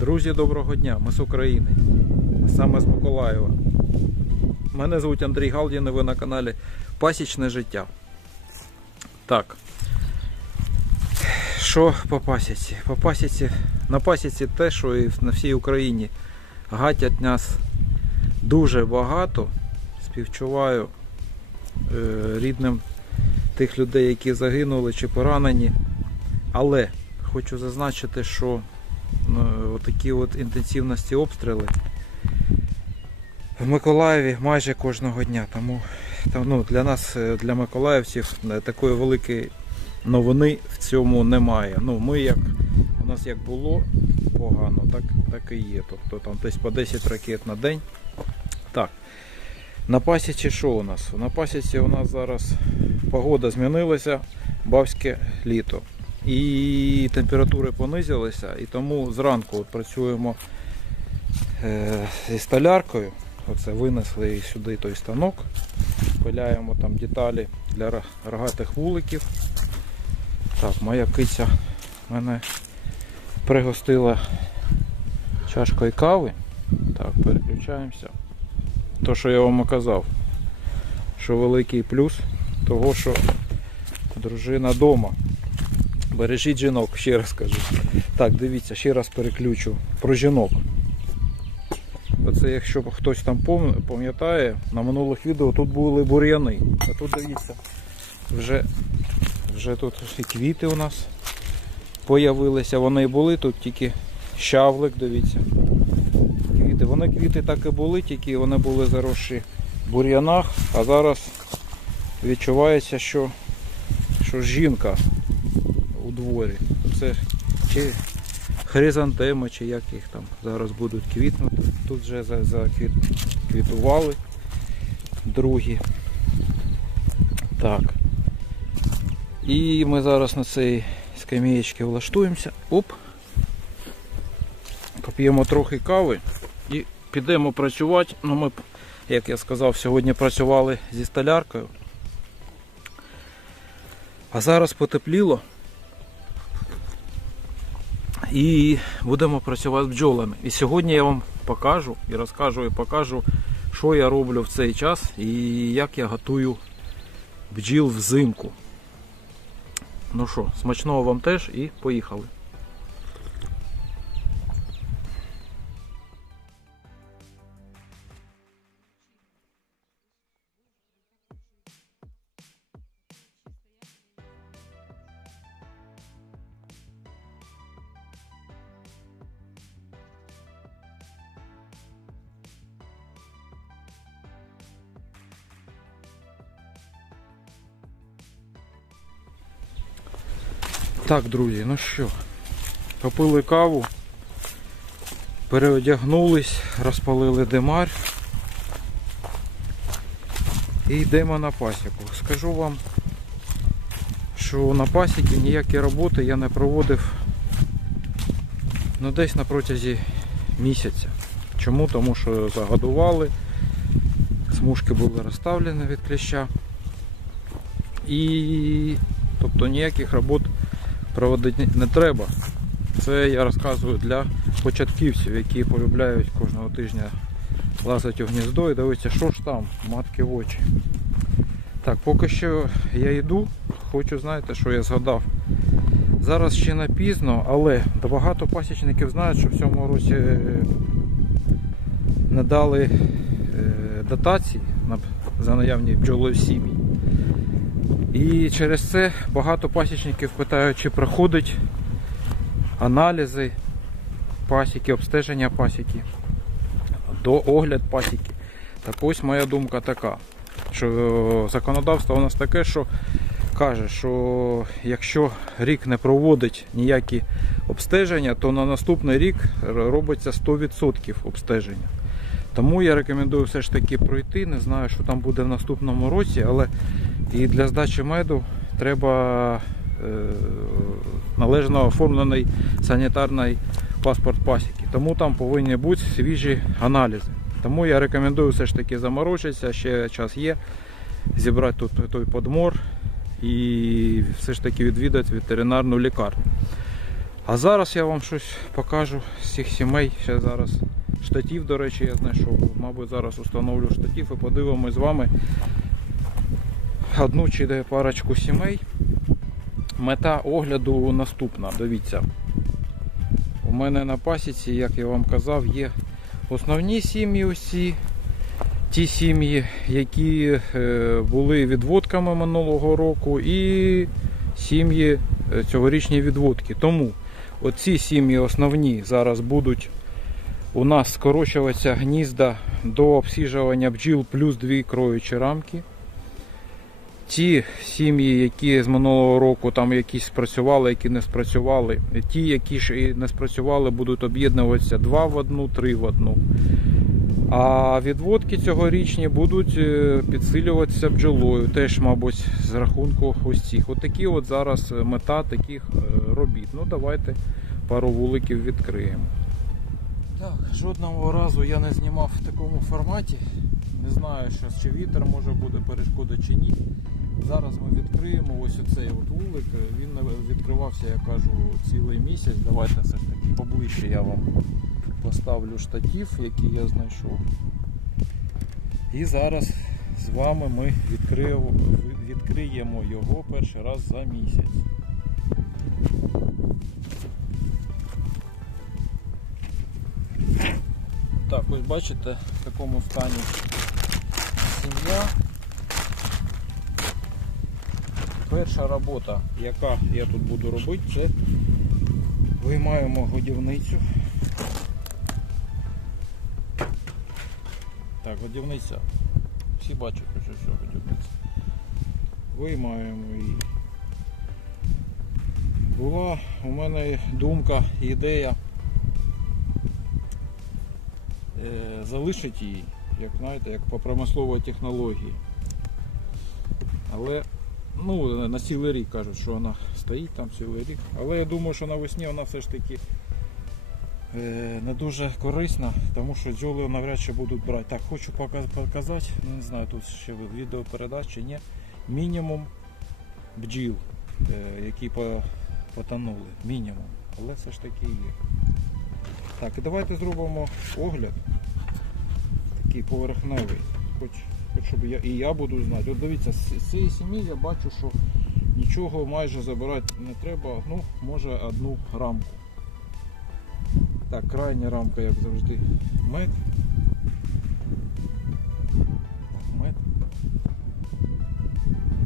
Друзі, доброго дня! Ми з України, а саме з Миколаєва. Мене звуть Андрій Галдін, і ви на каналі Пасічне життя. Так. Що по пасіці? По пасіці, на пасіці те, що і на всій Україні гатять нас дуже багато. Співчуваю е, рідним тих людей, які загинули чи поранені. Але хочу зазначити, що ну, такі от інтенсивності обстріли в Миколаєві майже кожного дня. Тому там, ну, для нас, е, для миколаївців, е, такої великої новини в цьому немає. Ну, ми як, у нас як було погано, так, так і є. Тобто там десь по 10 ракет на день. Так. На пасіці що у нас? На пасіці у нас зараз погода змінилася, бавське літо. І температури понизилися, і тому зранку от працюємо е, зі столяркою. Оце винесли сюди той станок. Пиляємо там деталі для рогатих вуликів. Так, моя киця мене пригостила чашкою кави. Так, переключаємося. То, що я вам казав, що великий плюс того, що дружина вдома. Бережіть жінок, ще раз кажу. Так, дивіться, ще раз переключу про жінок. Оце якщо хтось там пам'ятає, на минулих відео тут були бур'яни. А тут дивіться, вже, вже тут і квіти у нас появилися. Вони були, тут тільки щавлик, дивіться. Квіти. Вони квіти так і були, тільки вони були заросші в бур'янах, а зараз відчувається, що, що жінка дворі. Це чи хризантеми, чи як їх там зараз будуть квітнути. Тут вже заквітували другі. Так. І ми зараз на цій скам'ячці влаштуємося. Оп. Поп'ємо трохи кави і підемо працювати. Ну, ми, як я сказав, сьогодні працювали зі столяркою. А зараз потепліло. І будемо працювати з бджолами. І сьогодні я вам покажу і розкажу і покажу, що я роблю в цей час і як я готую бджіл взимку. Ну що, смачного вам теж і поїхали. Так, друзі, ну що, попили каву, переодягнулись, розпалили димар і йдемо на пасіку. Скажу вам, що на пасіці ніякі роботи я не проводив ну, десь на протязі місяця. Чому? Тому що загодували, смужки були розставлені від кліща. І тобто ніяких робот проводити не треба. Це я розказую для початківців, які полюбляють кожного тижня лазити у гніздо і дивитися, що ж там, матки в очі. Так, поки що я йду, хочу знаєте, що я згадав. Зараз ще не пізно, але багато пасічників знають, що в цьому році не дали е, дотацій на- за наявні бджолої сім'ї. І через це багато пасічників питають, чи проходить аналізи пасіки, обстеження пасіки, до огляд пасіки. Так ось моя думка така, що законодавство у нас таке, що каже, що якщо рік не проводить ніякі обстеження, то на наступний рік робиться 100% обстеження. Тому я рекомендую все ж таки пройти. Не знаю, що там буде в наступному році, але і для здачі меду треба е, належно оформлений санітарний паспорт пасіки. Тому там повинні бути свіжі аналізи. Тому я рекомендую все ж таки заморочитися, ще час є, зібрати тут той подмор і все ж таки відвідати ветеринарну лікарню. А зараз я вам щось покажу з цих сімей. Ще зараз штатів, до речі, я знайшов. Мабуть, зараз установлю штатів і подивимось з вами одну чи парочку сімей. Мета огляду наступна. Дивіться. У мене на пасіці, як я вам казав, є основні сім'ї усі. Ті сім'ї, які е, були відводками минулого року, і сім'ї е, цьогорічні відводки. Тому оці сім'ї основні зараз будуть у нас скорочуватися гнізда до обсіжування бджіл плюс дві кроючі рамки. Ті сім'ї, які з минулого року там якісь спрацювали, які не спрацювали, ті, які ж і не спрацювали, будуть об'єднуватися два в одну, три в одну. А відводки цьогорічні будуть е, підсилюватися бджолою, теж, мабуть, з рахунку ось цих. Отакі от зараз мета таких е, робіт. Ну, давайте пару вуликів відкриємо. Так, жодного разу я не знімав в такому форматі. Не знаю, що чи вітер може буде перешкода чи ні. Зараз ми відкриємо ось оцей от вулик. Він відкривався, я кажу, цілий місяць. Давайте все ж таки поближче я вам поставлю штатів, який я знайшов. І зараз з вами ми відкриємо, відкриємо його перший раз за місяць. Так, ось бачите, в такому стані сім'я. Перша робота, яка я тут буду робити, це виймаємо годівницю. Так, годівниця. Всі бачать, що що годівниця. Виймаємо її. Була у мене думка, ідея е, залишити її, як знаєте, як по промисловій технології. Але ну, на цілий рік кажуть, що вона стоїть там цілий рік. Але я думаю, що навесні вона все ж таки е, не дуже корисна, тому що бджоли навряд чи будуть брати. Так, хочу показати, ну, не знаю, тут ще відео передач чи ні. Мінімум бджіл, е, які потонули. Мінімум. Але все ж таки є. Так, і давайте зробимо огляд. Такий поверхневий. Хоч, хоч щоб я, і я буду знати. От дивіться, з цієї сім'ї я бачу, що нічого майже забирати не треба. Ну, може одну рамку. Так, крайня рамка, як завжди, мед. Так, мед.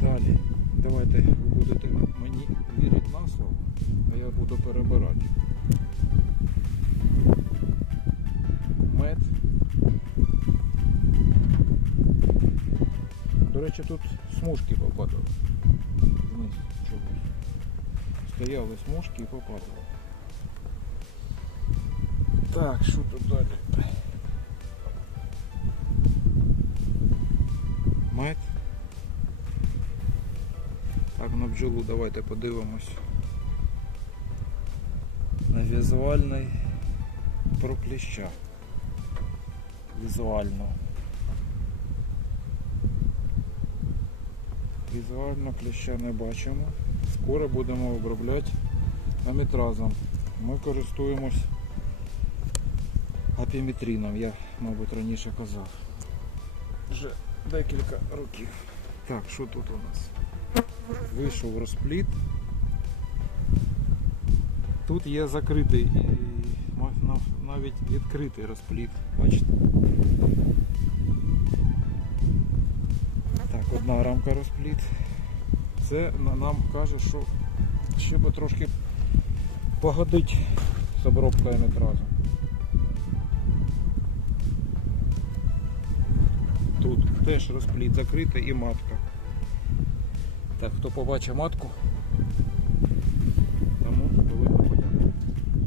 Далі. Давайте ви будете мені вірити на слово, а я буду перебирати. Мед. До речі, тут смужки попадали. Вниз чогось. Стояли смужки і попадали. Так, що тут далі? Мед. Так, на бджолу давайте подивимось. На візуальний про кліща. Візуально. Візуально кліща не бачимо. Скоро будемо обробляти амітразом. Ми користуємось апіметрином, я, мабуть, раніше казав. Вже декілька років. Так, що тут у нас? Вийшов розпліт. Тут є закритий і навіть відкритий розпліт. Бачите? Одна рамка розпліт. Це нам каже, що ще би трошки погодить з обробкою метразу. Тут теж розпліт закритий і матка. Так, хто побачив матку, тому велика подяка.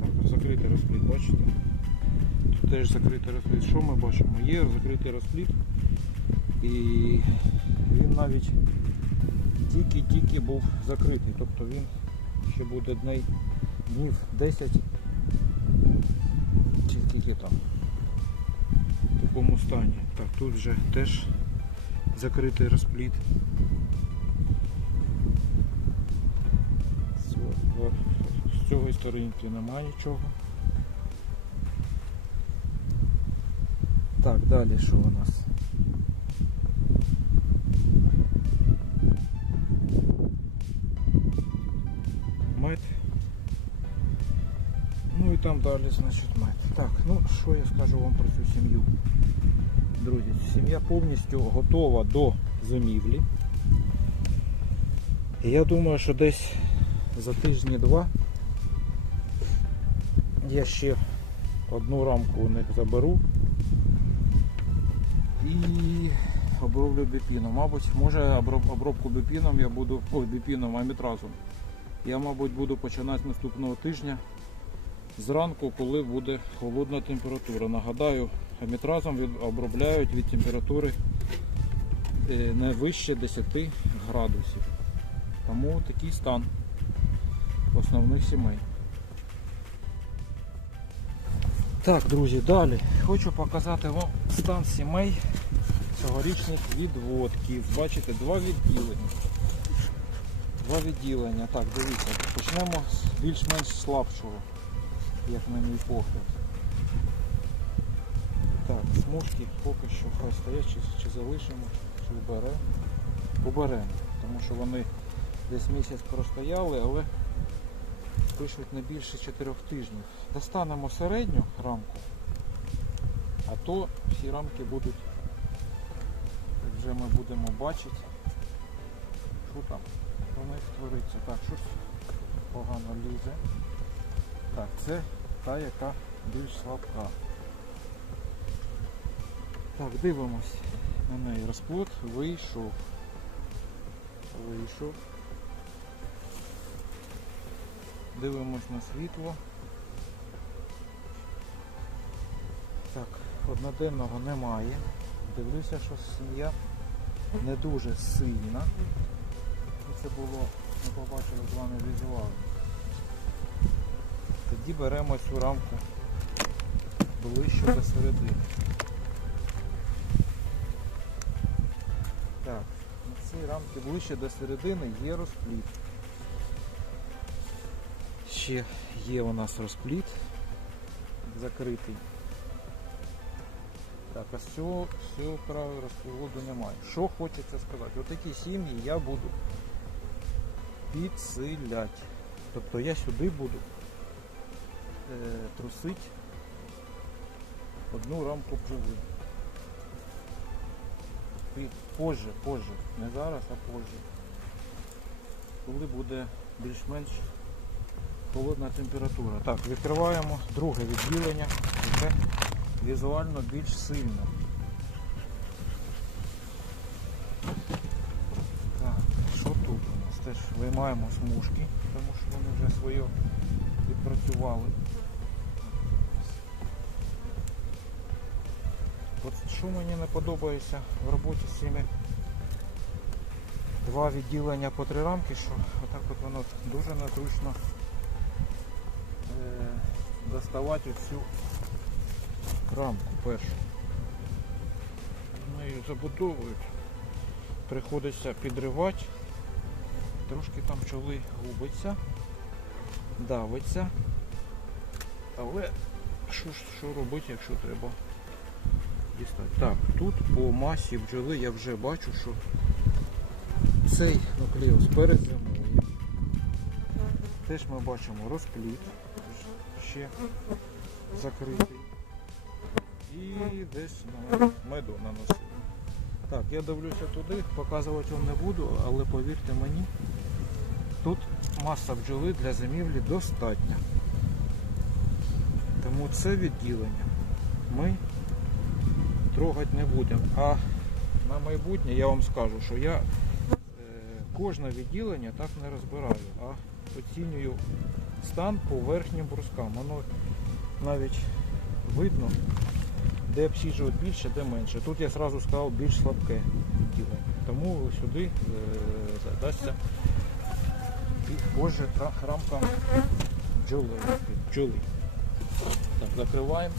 Так, закритий розпліт, бачите? Тут теж закритий розпліт. Що ми бачимо? Є закритий розпліт і він навіть тільки-тільки був закритий, тобто він ще буде дней, днів 10 чи скільки там в такому стані. Так, тут вже теж закритий розпліт. З цього- сторінки немає нічого. Так, далі що у нас? І там далі, значить, мед. Так, ну що я скажу вам про цю сім'ю? Друзі, сім'я повністю готова до зимівлі. І я думаю, що десь за тижні-два я ще одну рамку у них заберу і оброблю біпіном. Мабуть, може обробку біпіном я буду. Ой, біпіном, амітразом. Я, мабуть, буду починати наступного тижня зранку, коли буде холодна температура. Нагадаю, амітразом обробляють від температури е, не вище 10 градусів. Тому такий стан основних сімей. Так, друзі, далі хочу показати вам стан сімей цьогорічних відводків. Бачите, два відділення. Два відділення. Так, дивіться, почнемо з більш-менш слабшого, як на мій погляд. Так, смужки поки що хай стоять, чи, чи залишимо, чи уберемо. Уберемо, тому що вони десь місяць простояли, але пишуть не більше 4 тижнів. Достанемо середню рамку, а то всі рамки будуть, як вже ми будемо бачити, що там у них твориться. Так, щось погано лізе. Так, це та, яка більш слабка. Так, дивимось на неї. Розплод вийшов. Вийшов. Дивимось на світло. Так, одноденного немає. Дивлюся, що сім'я не дуже сильна. Це було, ми побачили з вами візуал. Тоді беремо цю рамку ближче до середини. Так, на цій рамці ближче до середини є розпліт. Ще є у нас розпліт закритий. Так, а з цього, з цього краю розплоду немає. Що хочеться сказати? Отакі сім'ї я буду підсиляти. Тобто я сюди буду е, трусити одну рамку бджоли. І позже, позже, не зараз, а позже. Коли буде більш-менш холодна температура. Так, відкриваємо друге відділення, яке візуально більш сильне. Так, що тут у нас? Теж виймаємо смужки, тому що вони вже своє відпрацювали. От що мені не подобається в роботі з цими два відділення по три рамки, що отак от воно дуже незручно е, доставати всю рамку першу. Вони її забудовують. Приходиться підривати. Трошки там пчоли губиться, давиться. Але що, що робити, якщо треба дістати? Так, тут по масі бджоли я вже бачу, що цей нуклеус перед. Теж ми бачимо розпліт ще закритий. І десь на меду наносив. Так, я дивлюся туди, показувати вам не буду, але повірте мені, маса бджоли для зимівлі достатня. Тому це відділення ми трогати не будемо. А на майбутнє я вам скажу, що я е, кожне відділення так не розбираю, а оцінюю стан по верхнім брускам. Воно навіть видно, де обсіджувати більше, де менше. Тут я одразу сказав більш слабке відділення. Тому сюди е, задасться і позже тра- рамка бджоли. бджоли. Так, закриваємо.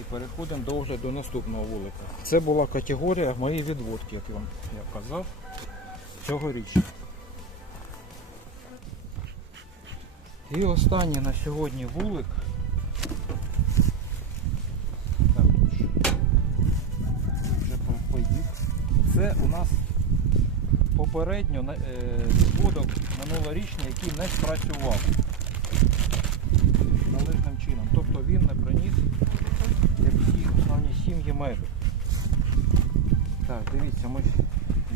І переходимо до огляду наступного вулика. Це була категорія моєї відводки, як я вам я казав, цьогоріч. І останній на сьогодні вулик. Так, вже по- Це у нас попередньо е, минулорічний, який не спрацював належним чином. Тобто він не приніс, як всі основні сім'ї меду. Так, дивіться, ми,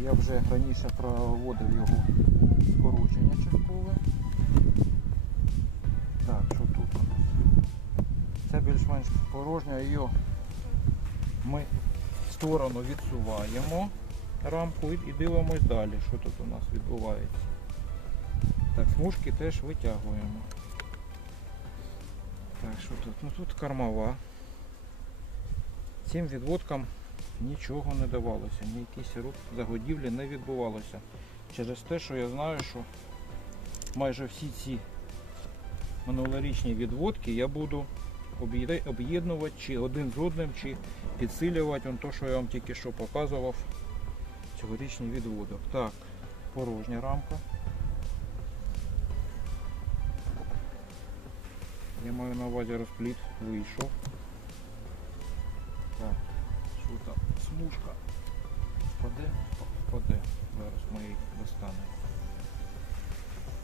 я вже раніше проводив його скорочення часткове. Так, що тут у нас? Це більш-менш порожня, її ми сторону відсуваємо рамку і, дивимось далі, що тут у нас відбувається. Так, смужки теж витягуємо. Так, що тут? Ну тут кормова. Цим відводкам нічого не давалося, ніякий рух загодівлі не відбувалося. Через те, що я знаю, що майже всі ці минулорічні відводки я буду об'єднувати чи один з одним, чи підсилювати он то, що я вам тільки що показував. Цьогорічний відводок. Так, порожня рамка. Я маю на увазі розпліт вийшов. Так, що там? Смужка. Впаде? Впаде. Зараз ми її достанемо.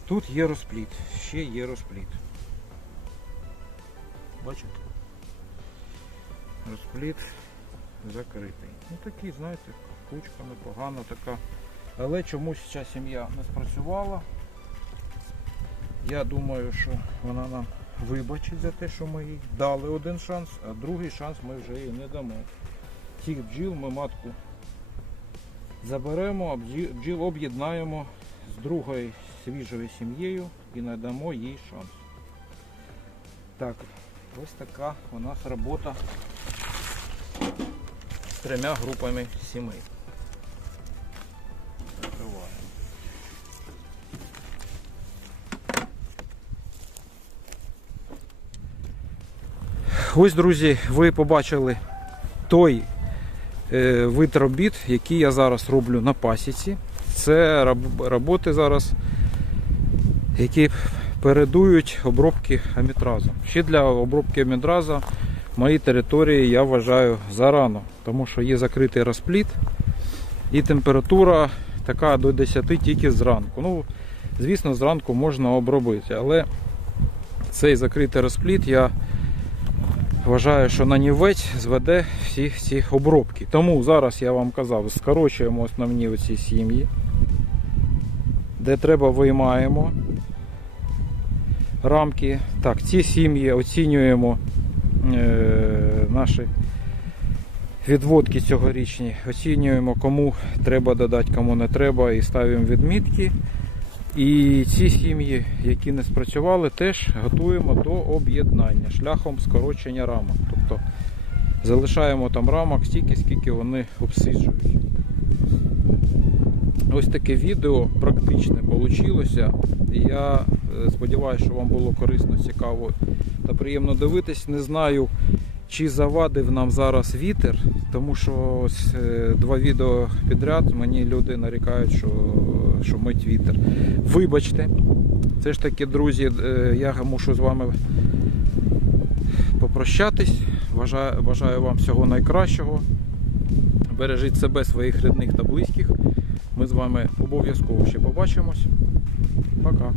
Тут є розпліт, ще є розпліт. Бачите? Розпліт закритий. Ну такий, знаєте, кучка непогана така. Але чомусь ця сім'я не спрацювала. Я думаю, що вона нам вибачить за те, що ми їй дали один шанс, а другий шанс ми вже їй не дамо. Цих бджіл ми матку заберемо, а бджіл об'єднаємо з другою свіжою сім'єю і надамо їй шанс. Так, ось така у нас робота з трьома групами сімей. Ось, друзі, ви побачили той е, вид робіт, який я зараз роблю на пасіці. Це роботи зараз, які передують обробки амітразу. Ще для обробки амітразу в моїй території я вважаю зарано, тому що є закритий розпліт і температура така до 10 тільки зранку. Ну, звісно, зранку можна обробити, але цей закритий розпліт я вважаю, що нанівець зведе всі ці обробки. Тому зараз я вам казав, скорочуємо основні оці сім'ї, де треба виймаємо рамки. Так, ці сім'ї оцінюємо е, наші відводки цьогорічні, оцінюємо, кому треба додати, кому не треба, і ставимо відмітки. І ці сім'ї, які не спрацювали, теж готуємо до об'єднання шляхом скорочення рамок. Тобто залишаємо там рамок стільки, скільки вони обсиджують. Ось таке відео практичне вийшло. Я е, сподіваюся, що вам було корисно, цікаво та приємно дивитись. Не знаю, чи завадив нам зараз вітер, тому що ось е, два відео підряд мені люди нарікають, що шумить вітер. Вибачте, це ж таки, друзі, е, я мушу з вами попрощатись. Бажаю вам всього найкращого. Бережіть себе, своїх рідних та близьких. Ми з вами обов'язково ще побачимось. Пока.